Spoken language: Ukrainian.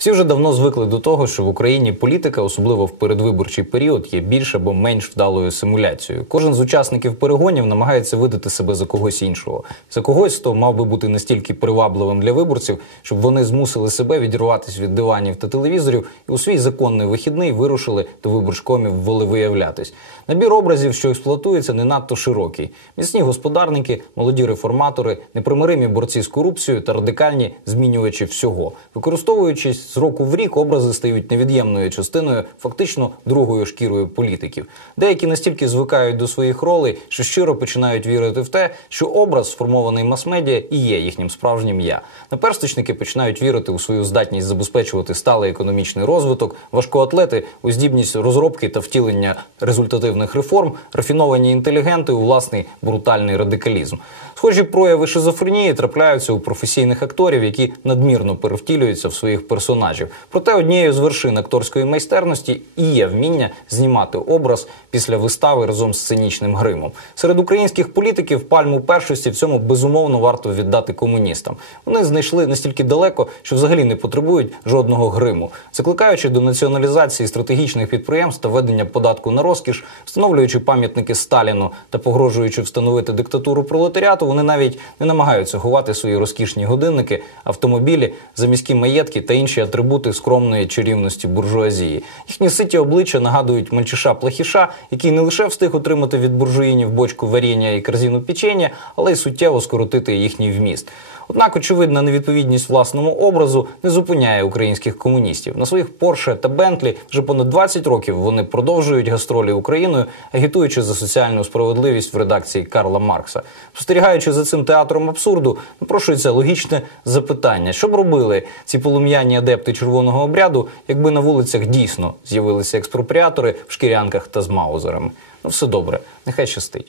Всі вже давно звикли до того, що в Україні політика, особливо в передвиборчий період, є більш або менш вдалою симуляцією. Кожен з учасників перегонів намагається видати себе за когось іншого. За когось, хто мав би бути настільки привабливим для виборців, щоб вони змусили себе відірватися від диванів та телевізорів і у свій законний вихідний вирушили до виборчкомів волевиявлятись. Набір образів, що експлуатується, не надто широкий. Міцні господарники, молоді реформатори, непримиримі борці з корупцією та радикальні змінювачі всього, використовуючись з року в рік образи стають невід'ємною частиною, фактично другою шкірою політиків. Деякі настільки звикають до своїх ролей, що щиро починають вірити в те, що образ, сформований мас-медіа, і є їхнім справжнім я. Наперсточники починають вірити у свою здатність забезпечувати сталий економічний розвиток, важкоатлети у здібність розробки та втілення результативних реформ, рафіновані інтелігенти у власний брутальний радикалізм. Схожі прояви шизофренії трапляються у професійних акторів, які надмірно перевтілюються в своїх персонажів. Проте однією з вершин акторської майстерності і є вміння знімати образ після вистави разом з сценічним гримом. Серед українських політиків пальму першості в цьому безумовно варто віддати комуністам. Вони знайшли настільки далеко, що взагалі не потребують жодного гриму, закликаючи до націоналізації стратегічних підприємств та ведення податку на розкіш, встановлюючи пам'ятники Сталіну та погрожуючи встановити диктатуру пролетаріату, вони навіть не намагаються ховати свої розкішні годинники, автомобілі, заміські маєтки та інші атрибути скромної чарівності буржуазії. Їхні ситі обличчя нагадують мальчиша плахіша, який не лише встиг отримати від буржуїнів бочку варіння і корзину печення, але й суттєво скоротити їхній вміст. Однак, очевидна невідповідність власному образу не зупиняє українських комуністів. На своїх Порше та Бентлі вже понад 20 років вони продовжують гастролі Україною, агітуючи за соціальну справедливість в редакції Карла Маркса. Спостерігаючи за цим театром абсурду, напрошується логічне запитання: що б робили ці полум'яні адепти червоного обряду, якби на вулицях дійсно з'явилися експропріатори в шкірянках та з маузерами? Ну все добре, нехай щастить.